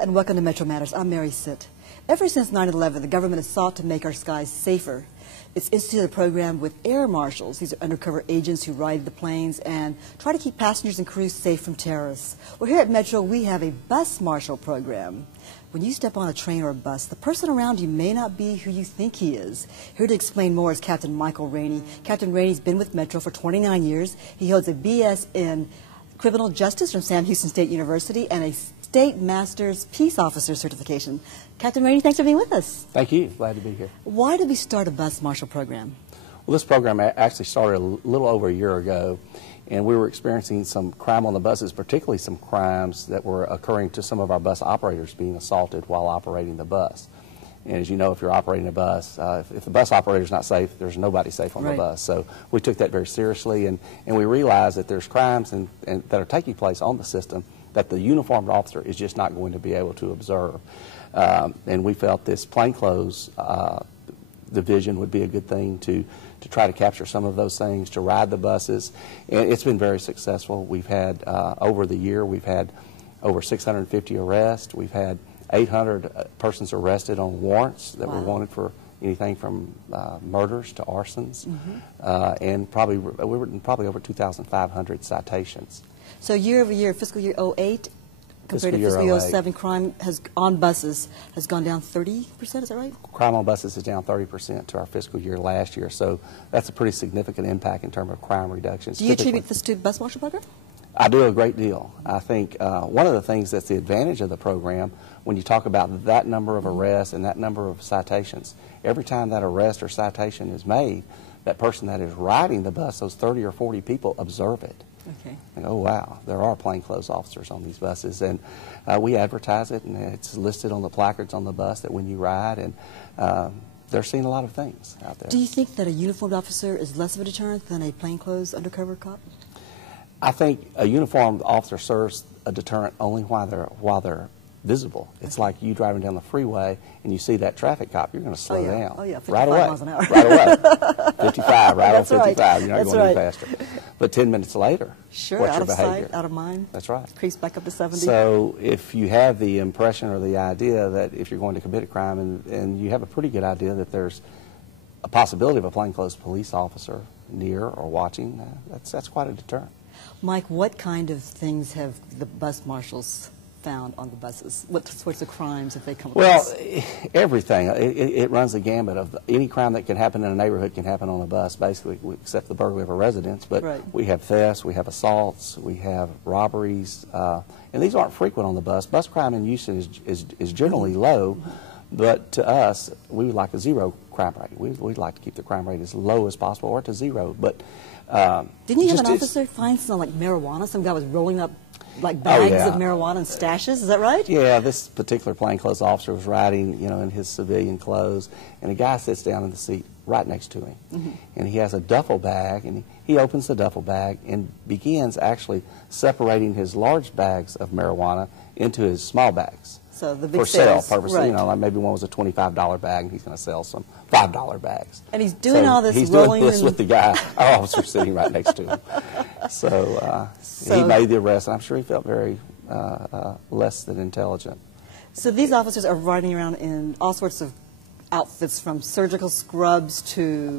and welcome to Metro Matters. I'm Mary Sitt. Ever since 9/11, the government has sought to make our skies safer. It's instituted a program with air marshals. These are undercover agents who ride the planes and try to keep passengers and crews safe from terrorists. Well, here at Metro, we have a bus marshal program. When you step on a train or a bus, the person around you may not be who you think he is. Here to explain more is Captain Michael Rainey. Captain Rainey's been with Metro for 29 years. He holds a BS in Criminal Justice from Sam Houston State University and a State Master's Peace Officer certification. Captain Rainey, thanks for being with us. Thank you. Glad to be here. Why did we start a bus marshal program? Well, this program actually started a little over a year ago, and we were experiencing some crime on the buses, particularly some crimes that were occurring to some of our bus operators being assaulted while operating the bus. And as you know, if you're operating a bus, if the bus operator's not safe, there's nobody safe on the bus. So we took that very seriously, and we realized that there's crimes that are taking place on the system that the uniformed officer is just not going to be able to observe. And we felt this plainclothes division would be a good thing to try to capture some of those things, to ride the buses. And it's been very successful. We've had, over the year, we've had over 650 arrests. We've had 800 persons arrested on warrants that were wanted for anything from murders to arsons, and we were probably over 2,500 citations. So year over year, fiscal year 08 compared to fiscal year 07, crime on buses has gone down 30%, is that right? Crime on buses is down 30% to our fiscal year last year, so that's a pretty significant impact in terms of crime reductions. Do you attribute this to bus marshal program? I do a great deal. I think one of the things that's the advantage of the program, when you talk about that number of arrests and that number of citations, every time that arrest or citation is made, that person that is riding the bus, those 30 or 40 people, observe it. Okay. And, oh, wow, there are plainclothes officers on these buses. And we advertise it, and it's listed on the placards on the bus that when you ride, and they're seeing a lot of things out there. Do you think that a uniformed officer is less of a deterrent than a plainclothes undercover cop? I think a uniformed officer serves a deterrent only while they're visible. It's like you driving down the freeway and you see that traffic cop, you're going to slow down. Oh, yeah, 55 right away. miles an hour. Right away. 55, right on 55. Right. You're not going any faster. But 10 minutes later, what's out your of behavior? Sight, out of mind. That's right. Creeps back up to 70. So if you have the impression or the idea that if you're going to commit a crime and you have a pretty good idea that there's a possibility of a plainclothes police officer near or watching, that's quite a deterrent. Mike, what kind of things have the bus marshals found on the buses? What sorts of crimes have they come across? Well, everything. It runs the gambit of any crime that can happen in a neighborhood can happen on a bus, basically, except the burglary of a residence. But we have thefts, we have assaults, we have robberies, and these aren't frequent on the bus. Bus crime in Houston is generally low, but to us, we would like a zero crime rate. We'd like to keep the crime rate as low as possible or to zero. But didn't you have an officer find some like marijuana? Some guy was rolling up like bags of marijuana and stashes. Is that right? Yeah, this particular plainclothes officer was riding, in his civilian clothes, and a guy sits down in the seat right next to him, and he has a duffel bag, and he opens the duffel bag and begins actually separating his large bags of marijuana into his small bags. So the big for sale purposes, like maybe one was a $25 bag, and he's going to sell some $5 bags. And he's doing all this he's rolling doing this with the guy, our officer, sitting right next to him. So he made the arrest, and I'm sure he felt very less than intelligent. So these officers are riding around in all sorts of outfits, from surgical scrubs to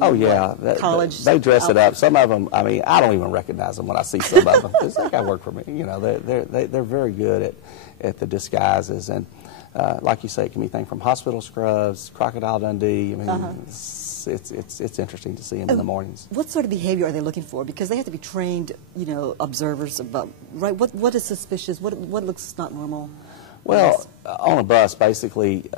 college. They dress it up. Some of them, I mean, I don't even recognize them when I see some of them. This guy worked for me. They're very good at the disguises, and like you say, it can be things from hospital scrubs, Crocodile Dundee. I mean, it's interesting to see them in the mornings. What sort of behavior are they looking for? Because they have to be trained, observers about what is suspicious, what looks not normal. Well, on a bus, basically,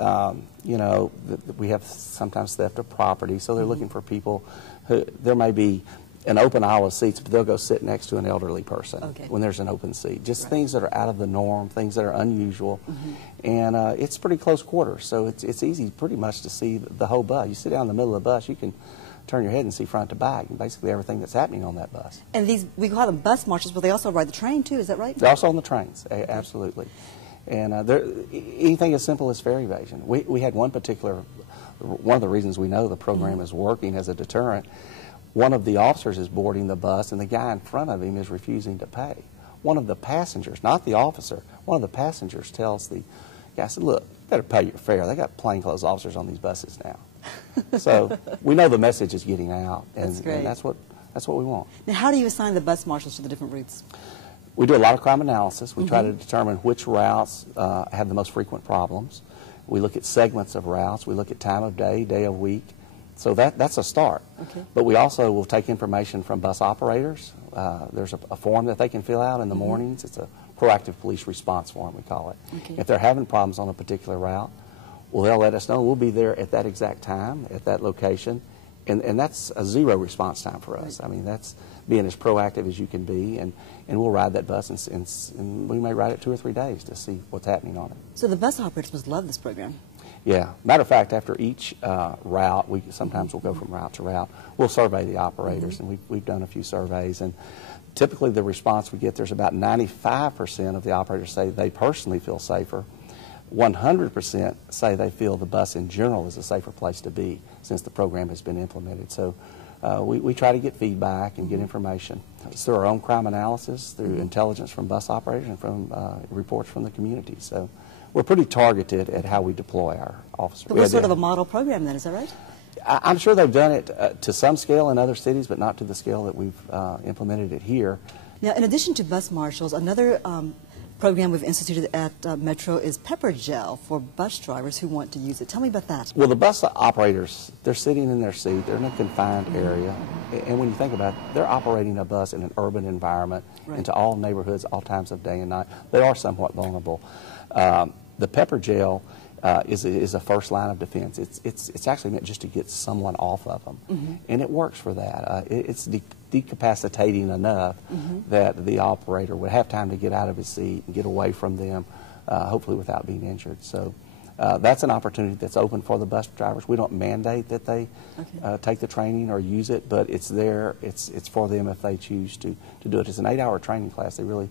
we have sometimes theft of property, so they're looking for people who, there may be an open aisle of seats, but they'll go sit next to an elderly person when there's an open seat. Just things that are out of the norm, things that are unusual, and it's pretty close quarters, so it's easy pretty much to see the whole bus. You sit down in the middle of the bus, you can turn your head and see front to back, and basically everything that's happening on that bus. And these, we call them bus marshals, but they also ride the train too, is that right? They're also on the trains, absolutely. And anything as simple as fare evasion. We had one of the reasons we know the program is working as a deterrent. One of the officers is boarding the bus, and the guy in front of him is refusing to pay. One of the passengers, not the officer, one of the passengers tells the guy said, look, you better pay your fare. They got plainclothes officers on these buses now. So we know the message is getting out, and that's what we want. Now, how do you assign the bus marshals to the different routes? We do a lot of crime analysis. We try to determine which routes have the most frequent problems. We look at segments of routes. We look at time of day, day of week. So that's a start. Okay. But we also will take information from bus operators. There's a form that they can fill out in the mornings. It's a proactive police response form, we call it. Okay. If they're having problems on a particular route, well, they'll let us know. We'll be there at that exact time, at that location. And that's a zero response time for us. Right. I mean, that's being as proactive as you can be. And we'll ride that bus, and we may ride it 2 or 3 days to see what's happening on it. So the bus operators must love this program. Yeah. Matter of fact, after each route, sometimes we'll go from route to route. We'll survey the operators, and we've done a few surveys. And typically the response we get, there's about 95% of the operators say they personally feel safer. 100% say they feel the bus in general is a safer place to be since the program has been implemented. So we try to get feedback and get information. It's through our own crime analysis, through intelligence from bus operators, and from reports from the community. So we're pretty targeted at how we deploy our officers. But we're sort of a model program then, is that right? I'm sure they've done it to some scale in other cities, but not to the scale that we've implemented it here. Now, in addition to bus marshals, another program we've instituted at Metro is pepper gel for bus drivers who want to use it. Tell me about that. Well, the bus operators, they're sitting in their seat. They're in a confined area. And when you think about it, they're operating a bus in an urban environment into all neighborhoods, all times of day and night. They are somewhat vulnerable. The pepper gel is a first line of defense. It's actually meant just to get someone off of them. And it works for that. It's decapacitating enough that the operator would have time to get out of his seat and get away from them, hopefully without being injured. So that's an opportunity that's open for the bus drivers. We don't mandate that they take the training or use it, but it's there. It's for them if they choose to do it. It's an 8-hour training class. They really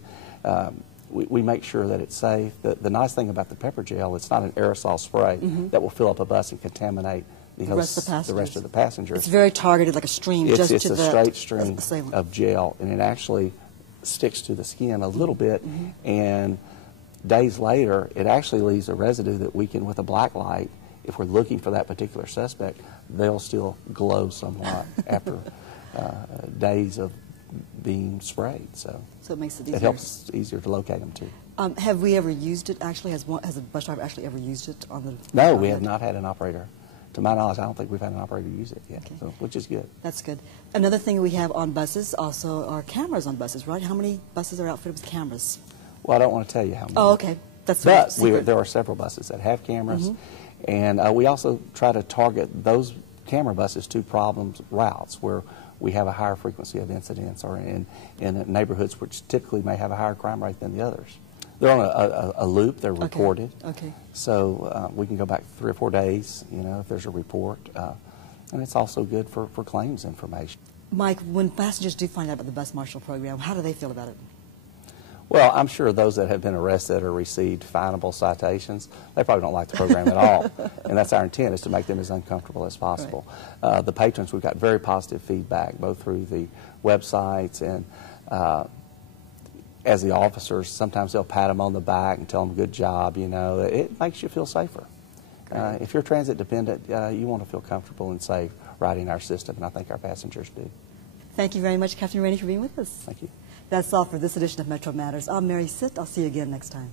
we make sure that it's safe. The nice thing about the pepper gel, it's not an aerosol spray that will fill up a bus and contaminate the rest of the passengers. It's very targeted, like a stream. It's a straight stream of gel, and it actually sticks to the skin a little bit, and days later, it actually leaves a residue that we can, with a black light, if we're looking for that particular suspect, they'll still glow somewhat after days of being sprayed. So it makes it easier. It helps easier to locate them too. Have we ever used it actually? Has a bus driver actually ever used it on the? No, we have not had an operator. To my knowledge, I don't think we've had an operator use it yet, so, which is good. That's good. Another thing we have on buses also are cameras on buses, right? How many buses are outfitted with cameras? Well, I don't want to tell you how many. Oh, okay. That's but there are several buses that have cameras, and we also try to target those camera buses to routes where we have a higher frequency of incidents, or in neighborhoods which typically may have a higher crime rate than the others. They're on a loop. They're recorded. Okay. So we can go back 3 or 4 days, if there's a report. And it's also good for claims information. Mike, when passengers do find out about the bus marshal program, how do they feel about it? Well, I'm sure those that have been arrested or received finable citations, they probably don't like the program at all. And that's our intent, is to make them as uncomfortable as possible. Right. The patrons, we've got very positive feedback, both through the websites and as the officers. Sometimes they'll pat them on the back and tell them good job. It makes you feel safer. If you're transit dependent, you want to feel comfortable and safe riding our system, and I think our passengers do. Thank you very much, Captain Rainey, for being with us. Thank you. That's all for this edition of Metro Matters. I'm Mary Sitt. I'll see you again next time.